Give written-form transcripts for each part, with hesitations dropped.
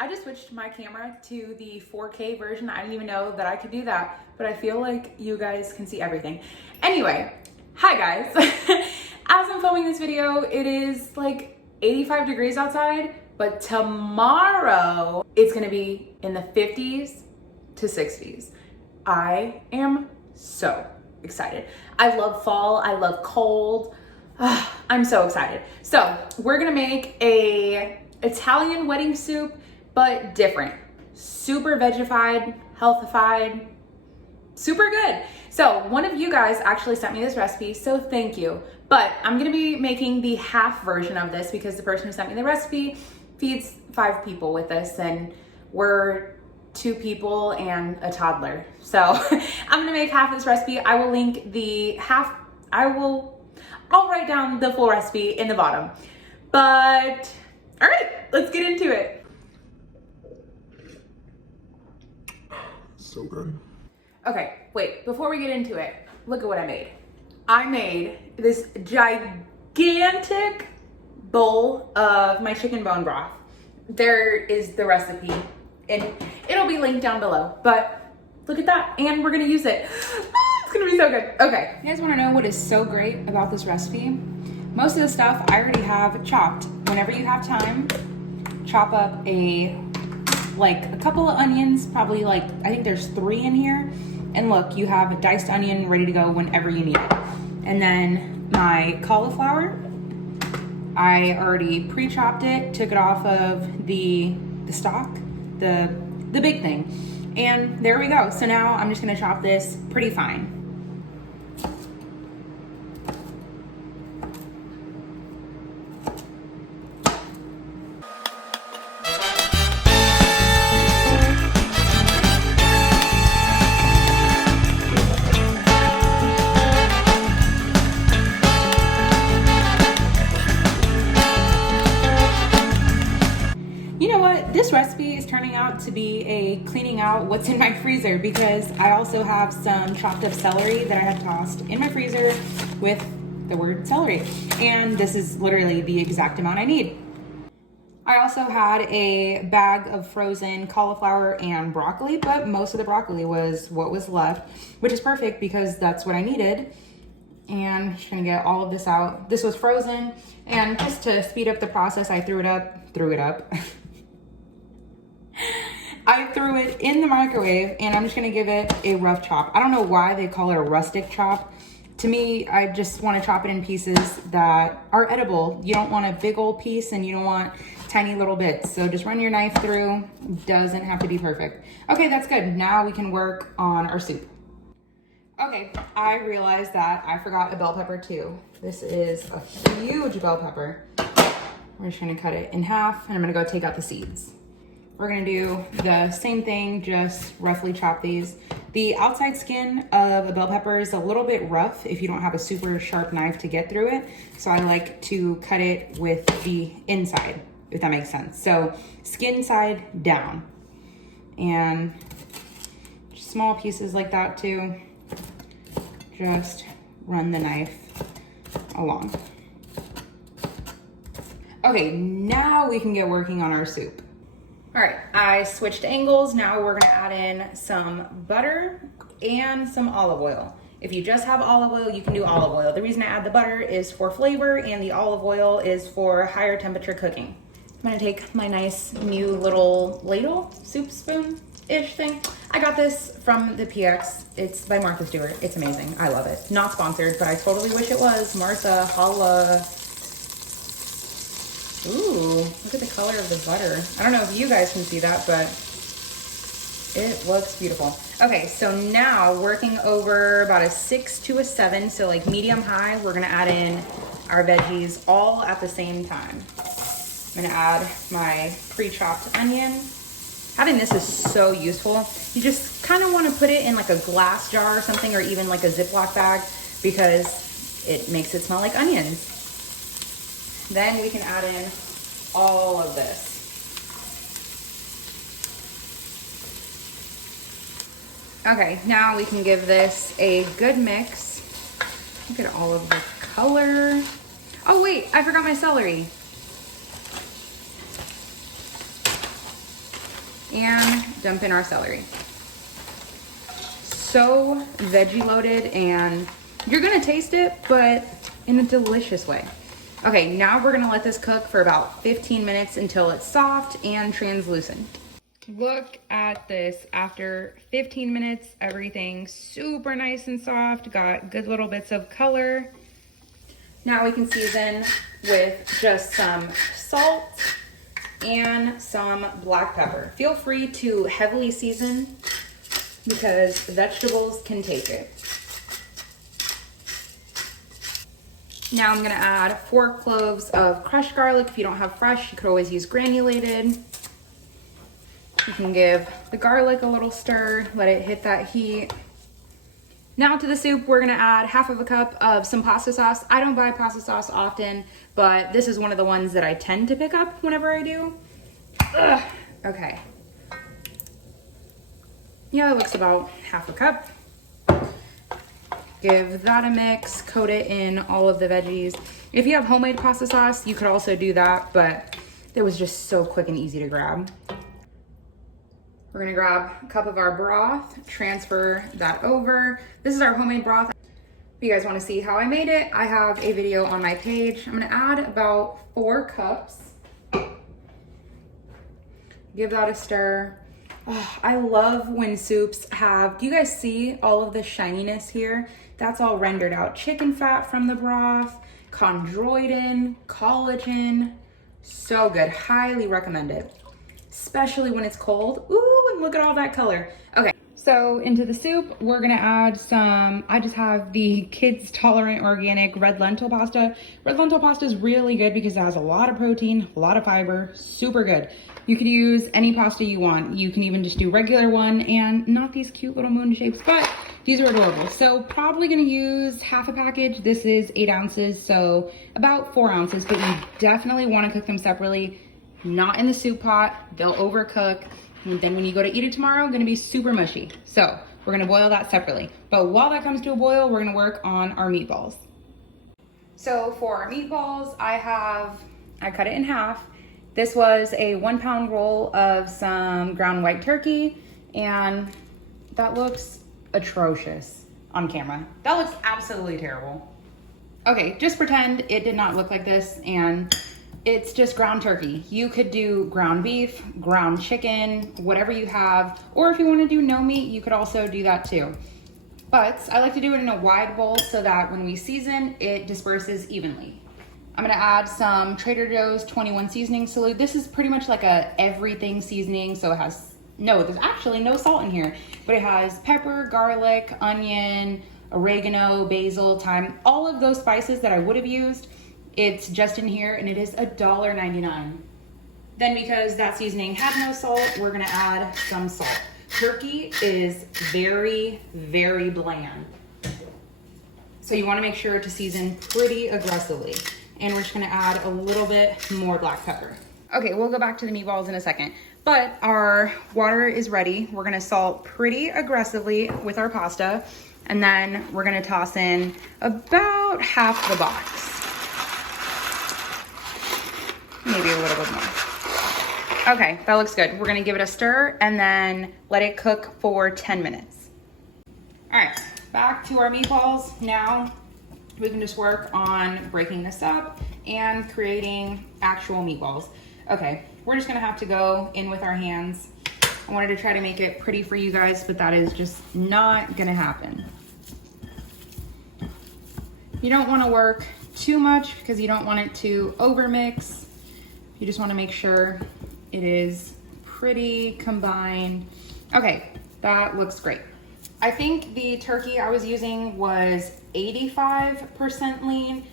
I just switched my camera to the 4K version. I didn't even know that I could do that, but I feel like you guys can see everything. Anyway, hi guys. As I'm filming this video, it is like 85 degrees outside, but tomorrow it's gonna be in the 50s to 60s. I am so excited. I love fall, I love cold. I'm so excited. So we're gonna make a Italian wedding soup, but different. Super vegified, healthified, super good. So one of you guys actually sent me this recipe, so thank you. But I'm gonna be making the half version of this because the person who sent me the recipe feeds 5 people with this, and we're 2 people and a toddler. So I'm gonna make half this recipe. I will link the half, I'll write down the full recipe in the bottom. But all right, let's get into it. So good. Okay, wait, before we get into it, look at what I made. I made this gigantic bowl of my chicken bone broth. There is the recipe, and it'll be linked down below, but look at that, and we're gonna use it. It's gonna be so good. Okay, you guys wanna know what is so great about this recipe? Most of the stuff I already have chopped. Whenever you have time, chop up a couple of onions, probably I think there's 3 in here. And look, you have a diced onion ready to go whenever you need it. And then my cauliflower, I already pre-chopped it, took it off of the stalk, the big thing. And there we go. So now I'm just gonna chop this pretty fine. This recipe is turning out to be a cleaning out what's in my freezer, because I also have some chopped up celery that I had tossed in my freezer with the word celery. And this is literally the exact amount I need. I also had a bag of frozen cauliflower and broccoli, but most of the broccoli was what was left, which is perfect because that's what I needed. And I'm just gonna get all of this out. This was frozen, and just to speed up the process, I threw it up. I threw it in the microwave, and I'm just gonna give it a rough chop. I don't know why they call it a rustic chop. To me, I just wanna chop it in pieces that are edible. You don't want a big old piece, and you don't want tiny little bits. So just run your knife through. Doesn't have to be perfect. Okay, that's good. Now we can work on our soup. Okay, I realized that I forgot a bell pepper too. This is a huge bell pepper. We're just gonna cut it in half, and I'm gonna go take out the seeds. We're gonna do the same thing, just roughly chop these. The outside skin of a bell pepper is a little bit rough if you don't have a super sharp knife to get through it. So I like to cut it with the inside, if that makes sense. So skin side down. And small pieces like that too. Just run the knife along. Okay, now we can get working on our soup. All right, I switched angles. Now we're gonna add in some butter and some olive oil. If you just have olive oil, you can do olive oil. The reason I add the butter is for flavor, and the olive oil is for higher temperature cooking. I'm gonna take my nice new little ladle, soup spoon-ish thing. I got this from the PX. It's by Martha Stewart. It's amazing. I love it. Not sponsored, but I totally wish it was. Martha, holla. Ooh, look at the color of the butter. I don't know if you guys can see that, but it looks beautiful. Okay, so now working over about a 6 to a 7, so like medium high, we're gonna add in our veggies all at the same time. I'm gonna add my pre-chopped onion. Having this is so useful. You just kind of want to put it in like a glass jar or something, or even like a Ziploc bag, because it makes it smell like onions. Then we can add in all of this. Okay, now we can give this a good mix. Look at all of the color. Oh wait, I forgot my celery. and dump in our celery. So veggie loaded, and you're gonna taste it, but in a delicious way. Okay, now we're gonna let this cook for about 15 minutes until it's soft and translucent. Look at this. After 15 minutes, everything's super nice and soft, got good little bits of color. Now we can season with just some salt and some black pepper. Feel free to heavily season because vegetables can take it. Now I'm gonna add 4 cloves of crushed garlic. If you don't have fresh, you could always use granulated. You can give the garlic a little stir, let it hit that heat. Now to the soup, we're gonna add half of a cup of some pasta sauce. I don't buy pasta sauce often, but this is one of the ones that I tend to pick up whenever I do. Ugh. Okay. Yeah, it looks about half a cup. Give that a mix, coat it in all of the veggies. If you have homemade pasta sauce, you could also do that, but it was just so quick and easy to grab. We're gonna grab a cup of our broth, transfer that over. This is our homemade broth. If you guys wanna see how I made it, I have a video on my page. I'm gonna add about 4 cups. Give that a stir. Oh, I love when soups have, do you guys see all of the shininess here? That's all rendered out. Chicken fat from the broth, chondroitin, collagen. So good, highly recommend it. Especially when it's cold. Ooh, and look at all that color. Okay, so into the soup, we're gonna add some, I just have the kids tolerant organic red lentil pasta. Red lentil pasta is really good because it has a lot of protein, a lot of fiber, super good. You could use any pasta you want. You can even just do regular one and not these cute little moon shapes, but these are adorable. So probably gonna use half a package. This is 8 ounces, so about 4 ounces, but you definitely wanna cook them separately, not in the soup pot. They'll overcook. And then when you go to eat it tomorrow, gonna be super mushy. So we're gonna boil that separately. But while that comes to a boil, we're gonna work on our meatballs. So for our meatballs, I cut it in half. This was a 1 pound roll of some ground white turkey, and that looks atrocious on camera. That looks absolutely terrible. Okay, just pretend it did not look like this, and it's just ground turkey. You could do ground beef, ground chicken, whatever you have, or if you want to do no meat, you could also do that too. But I like to do it in a wide bowl so that when we season, it disperses evenly. I'm gonna add some Trader Joe's 21 seasoning salute. This is pretty much like a everything seasoning, so it has, there's actually no salt in here, but it has pepper, garlic, onion, oregano, basil, thyme, all of those spices that I would have used. It's just in here, and it is $1.99. Then because that seasoning had no salt, we're gonna add some salt. Turkey is very, very bland. So you wanna make sure to season pretty aggressively. And we're just gonna add a little bit more black pepper. Okay, we'll go back to the meatballs in a second. But our water is ready. We're gonna salt pretty aggressively with our pasta. And then we're gonna toss in about half the box. Maybe a little bit more. Okay, that looks good. We're gonna give it a stir and then let it cook for 10 minutes. All right, back to our meatballs. Now we can just work on breaking this up and creating actual meatballs. Okay, we're just gonna have to go in with our hands. I wanted to try to make it pretty for you guys, but that is just not gonna happen. You don't wanna work too much because you don't want it to overmix. You just wanna make sure it is pretty combined. Okay, that looks great. I think the turkey I was using was 85% lean.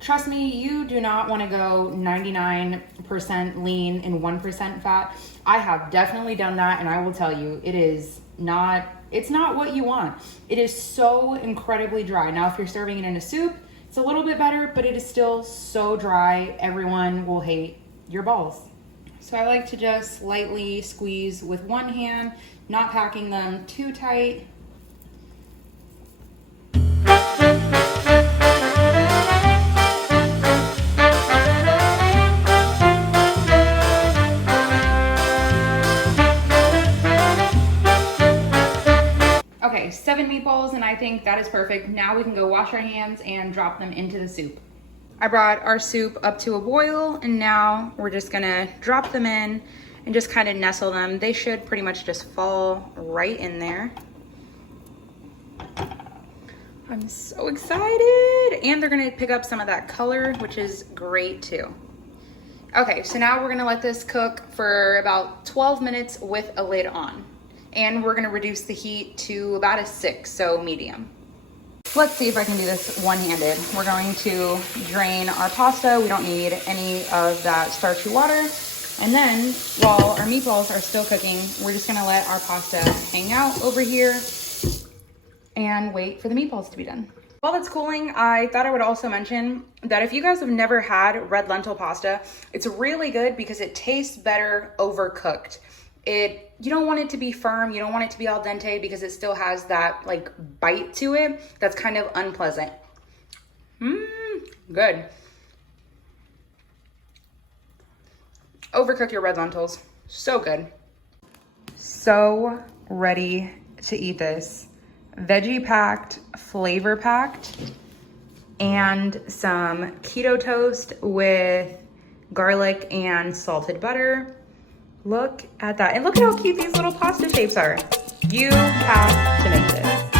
Trust me, you do not want to go 99% lean and 1% fat. I have definitely done that, and I will tell you, it's not what you want. It is so incredibly dry. Now, if you're serving it in a soup, it's a little bit better, but it is still so dry, everyone will hate your balls. So I like to just lightly squeeze with one hand, not packing them too tight. meatballs, and I think that is perfect. Now we can go wash our hands and drop them into the soup. I brought our soup up to a boil, and now we're just gonna drop them in and just kind of nestle them. They should pretty much just fall right in there. I'm so excited. And they're gonna pick up some of that color, which is great too. Okay, so now we're gonna let this cook for about 12 minutes with a lid on. And we're gonna reduce the heat to about a 6, so medium. Let's see if I can do this one-handed. We're going to drain our pasta. We don't need any of that starchy water. And then, while our meatballs are still cooking, we're just gonna let our pasta hang out over here and wait for the meatballs to be done. While that's cooling, I thought I would also mention that if you guys have never had red lentil pasta, it's really good because it tastes better overcooked. You don't want it to be firm, you don't want it to be al dente because it still has that like bite to it that's kind of unpleasant. Good. Overcook your red lentils. So good. So ready to eat this. Veggie packed, flavor packed, and some keto toast with garlic and salted butter. Look at that. And look at how cute these little pasta shapes are. You have to make this.